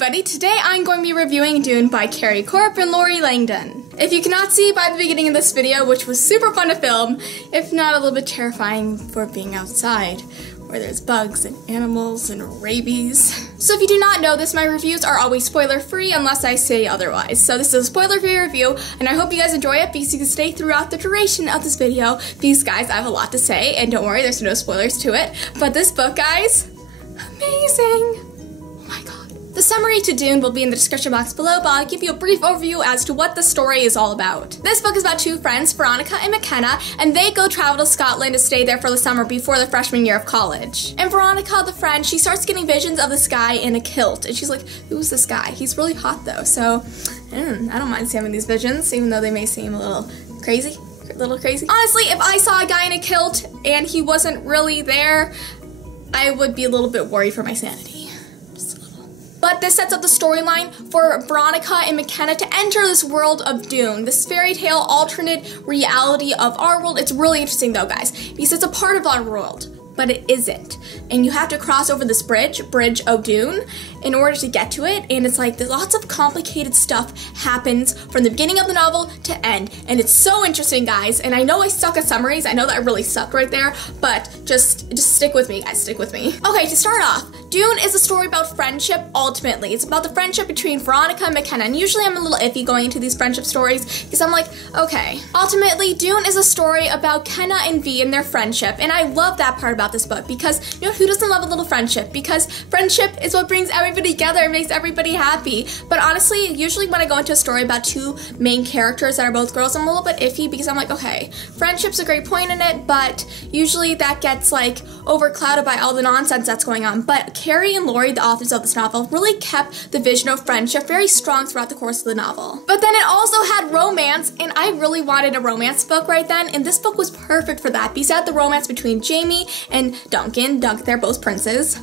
everybody, today I'm going to be reviewing Doon by Carey, Corp, and Lorie, Langdon. If you cannot see by the beginning of this video, which was super fun to film, if not a little bit terrifying for being outside, where there's bugs and animals and rabies. So if you do not know this, my reviews are always spoiler-free unless I say otherwise. So this is a spoiler-free review, and I hope you guys enjoy it because you can stay throughout the duration of this video because, guys, I have a lot to say, and don't worry, there's no spoilers to it. But this book, guys, amazing. Oh my god. The summary to Doon will be in the description box below, but I'll give you a brief overview as to what the story is all about. This book is about two friends, Veronica and Mackenna, and they go travel to Scotland to stay there for the summer before the freshman year of college. And Veronica, the friend, she starts getting visions of this guy in a kilt, and she's like, who's this guy? He's really hot though, so I don't mind having these visions, even though they may seem a little crazy. Honestly, if I saw a guy in a kilt and he wasn't really there, I would be a little bit worried for my sanity. But this sets up the storyline for Veronica and Mackenna to enter this world of Doon, this fairy tale alternate reality of our world. It's really interesting though, guys, because it's a part of our world, but it isn't. And you have to cross over this bridge of Doon, in order to get to it, and it's like there's lots of complicated stuff happens from the beginning of the novel to end, and it's so interesting, guys. And I know I suck at summaries, I know that I really suck right there, but just stick with me, guys, stick with me. Okay, to start off, Doon is a story about friendship, ultimately. It's about the friendship between Veronica and Mackenna, and usually I'm a little iffy going into these friendship stories, because I'm like, okay. Ultimately, Doon is a story about Kenna and V and their friendship, and I love that part about this book, because, you know, who doesn't love a little friendship? Because friendship is what brings everybody together and makes everybody happy. But honestly, usually when I go into a story about two main characters that are both girls, I'm a little bit iffy because I'm like, okay, friendship's a great point in it, but usually that gets like overclouded by all the nonsense that's going on. But Carey and Lorie, the authors of this novel, really kept the vision of friendship very strong throughout the course of the novel. But then it also had romance, and I really wanted a romance book right then, and this book was perfect for that because it had the romance between Jamie and Duncan. They're both princes.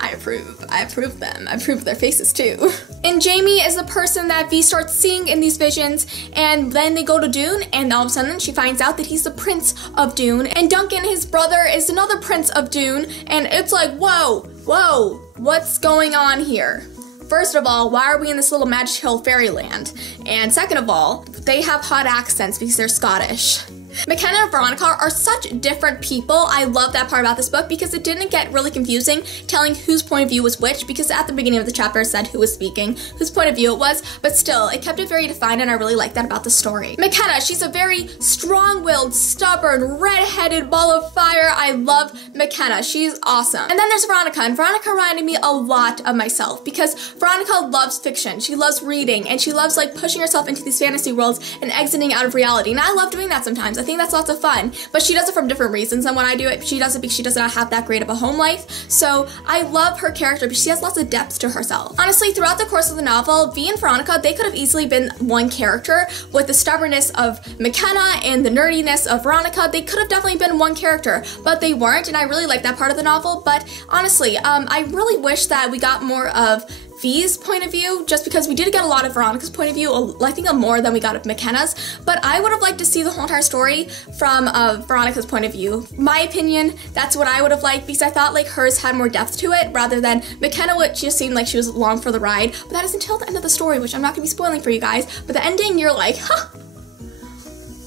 I approve them. I approve their faces too. And Jamie is the person that V starts seeing in these visions, and then they go to Doon, and all of a sudden she finds out that he's the prince of Doon, and Duncan, his brother, is another prince of Doon, and it's like, whoa, what's going on here? First of all, why are we in this little magical fairyland? And second of all, they have hot accents because they're Scottish. Mackenna and Veronica are such different people. I love that part about this book because it didn't get really confusing telling whose point of view was which, because at the beginning of the chapter it said who was speaking, whose point of view it was, but still, it kept it very defined, and I really like that about the story. Mackenna, she's a very strong-willed, stubborn, red-headed ball of fire. I love Mackenna. She's awesome. And then there's Veronica, and Veronica reminded me a lot of myself because Veronica loves fiction. She loves reading, and she loves like pushing herself into these fantasy worlds and exiting out of reality, and I love doing that sometimes. I think that's lots of fun, but she does it from different reasons than when I do it. She does it because she does not have that great of a home life, so I love her character because she has lots of depth to herself. Honestly, throughout the course of the novel, V and Veronica, they could have easily been one character. With the stubbornness of Mackenna and the nerdiness of Veronica, they could have definitely been one character, but they weren't, and I really like that part of the novel. But honestly, I really wish that we got more of V's point of view, just because we did get a lot of Veronica's point of view, I think more than we got of Mackenna's, but I would have liked to see the whole entire story from Veronica's point of view. My opinion, that's what I would have liked, because I thought like hers had more depth to it, rather than Mackenna, which just seemed like she was along for the ride, but that is until the end of the story, which I'm not going to be spoiling for you guys, but the ending, you're like, huh?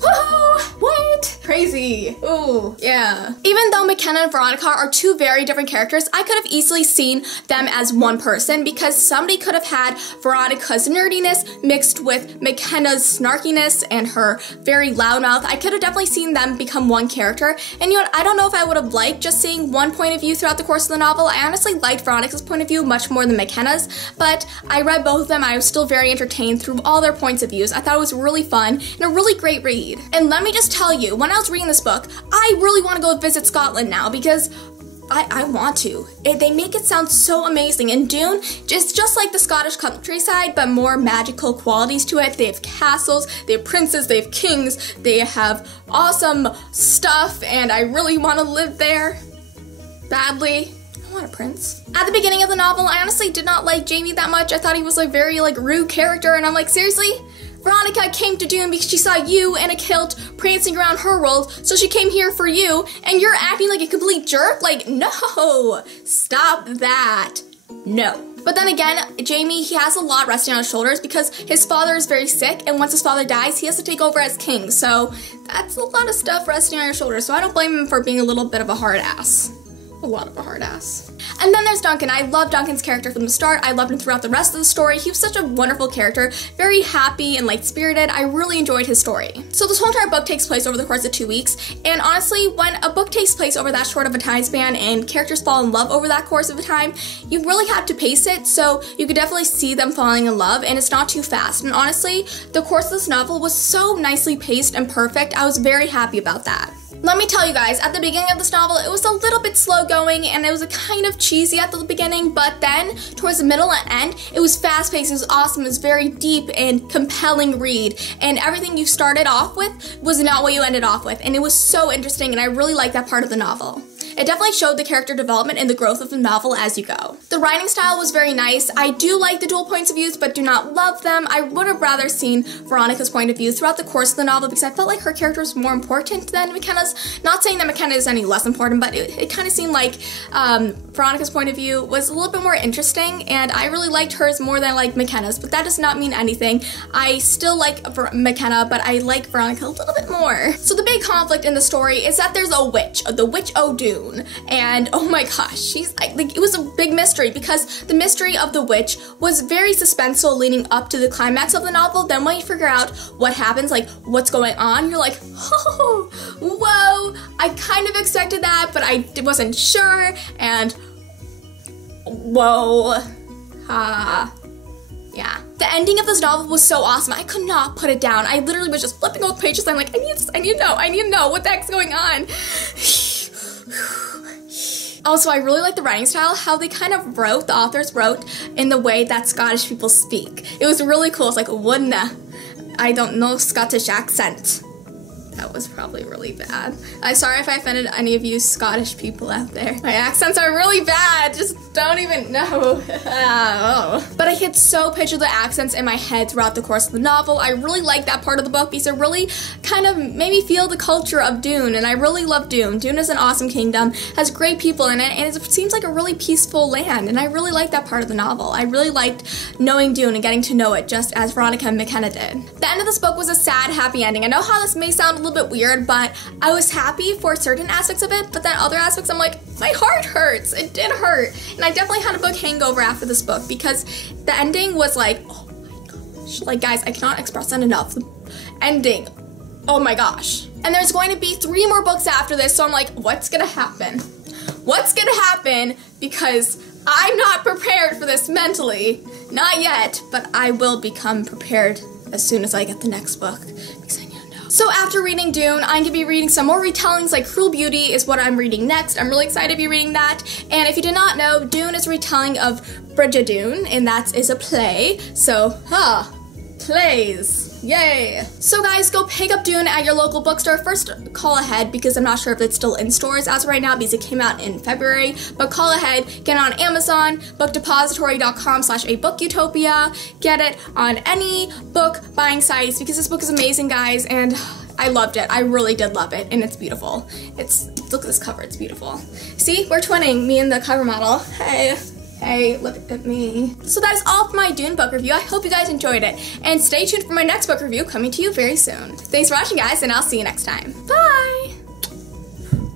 Whoa, what? Crazy. Ooh, yeah. Even though Mackenna and Veronica are two very different characters, I could have easily seen them as one person, because somebody could have had Veronica's nerdiness mixed with Mackenna's snarkiness and her very loud mouth. I could have definitely seen them become one character, and you know what, I don't know if I would have liked just seeing one point of view throughout the course of the novel. I honestly liked Veronica's point of view much more than Mackenna's, but I read both of them. I was still very entertained through all their points of views. I thought it was really fun and a really great read. And let me just tell you, when I was reading this book, I really want to go visit Scotland now because I want to. They make it sound so amazing, and Doon is just like the Scottish countryside, but more magical qualities to it. They have castles, they have princes, they have kings, they have awesome stuff, and I really want to live there badly. I want a prince. At the beginning of the novel, I honestly did not like Jamie that much. I thought he was like very like rude character, and I'm like, seriously? Veronica came to Doon because she saw you in a kilt prancing around her world, so she came here for you, and you're acting like a complete jerk? Like, no! Stop that. No. But then again, Jamie, he has a lot resting on his shoulders because his father is very sick, and once his father dies, he has to take over as king. So that's a lot of stuff resting on your shoulders. So I don't blame him for being a little bit of a hard ass. A lot of a hard ass. And then there's Duncan. I love Duncan's character from the start. I loved him throughout the rest of the story. He was such a wonderful character, very happy and light-spirited. I really enjoyed his story. So this whole entire book takes place over the course of 2 weeks, and honestly, when a book takes place over that short of a time span and characters fall in love over that course of a time, you really have to pace it so you could definitely see them falling in love, and it's not too fast. And honestly, the course of this novel was so nicely paced and perfect. I was very happy about that. Let me tell you guys, at the beginning of this novel, it was a little bit slow going and it was a kind of cheesy at the beginning, but then towards the middle and end, it was fast paced, it was awesome, it was very deep and compelling read, and everything you started off with was not what you ended off with, and it was so interesting, and I really liked that part of the novel. It definitely showed the character development and the growth of the novel as you go. The writing style was very nice. I do like the dual points of views, but do not love them. I would have rather seen Veronica's point of view throughout the course of the novel because I felt like her character was more important than Mackenna's. Not saying that Mackenna is any less important, but it kind of seemed like Veronica's point of view was a little bit more interesting, and I really liked hers more than I liked Mackenna's, but that does not mean anything. I still like Mackenna, but I like Veronica a little bit more. So the big conflict in the story is that there's a witch, the witch Doon. And oh my gosh, she's like it was a big mystery because the mystery of the witch was very suspenseful leading up to the climax of the novel. Then when you figure out what happens, like what's going on, you're like, oh, whoa, I kind of expected that, but I wasn't sure, and whoa, yeah. The ending of this novel was so awesome. I could not put it down. I literally was just flipping over pages. I'm like, I need to know what the heck's going on. Also, I really like the writing style, how they kind of wrote, the authors wrote in the way that Scottish people speak. It was really cool. It's like, wouldna, I don't know Scottish accent. That was probably really bad. I'm sorry if I offended any of you Scottish people out there. My accents are really bad, just don't even know. But I could so picture the accents in my head throughout the course of the novel. I really like that part of the book because it really kind of made me feel the culture of Doon, and I really love Doon. Doon is an awesome kingdom, has great people in it, and it seems like a really peaceful land, and I really like that part of the novel. I really liked knowing Doon and getting to know it just as Veronica and Mackenna did. The end of this book was a sad, happy ending. I know how this may sound a little bit weird, but I was happy for certain aspects of it, but then other aspects I'm like, my heart hurts. It did hurt. And I definitely had a book hangover after this book because the ending was like, oh my gosh. Like, guys, I cannot express that enough. The ending, oh my gosh. And there's going to be 3 more books after this, so I'm like, what's gonna happen? What's gonna happen? Because I'm not prepared for this mentally. Not yet, but I will become prepared as soon as I get the next book. Because I need to know. So after reading Doon, I'm gonna be reading some more retellings, like Cruel Beauty is what I'm reading next. I'm really excited to be reading that. And if you did not know, Doon is a retelling of Bridget Doon, and that is a play. So, plays. Yay! So guys, go pick up Doon at your local bookstore. First, call ahead because I'm not sure if it's still in stores as of right now because it came out in February. But call ahead, get it on Amazon, bookdepository.com/abookutopia. Get it on any book buying sites because this book is amazing, guys, and I loved it. I really did love it, and it's beautiful. Look at this cover, it's beautiful. See, we're twinning, me and the cover model. Hey, look at me. So that is all for my Doon book review. I hope you guys enjoyed it. And stay tuned for my next book review coming to you very soon. Thanks for watching, guys, and I'll see you next time. Bye!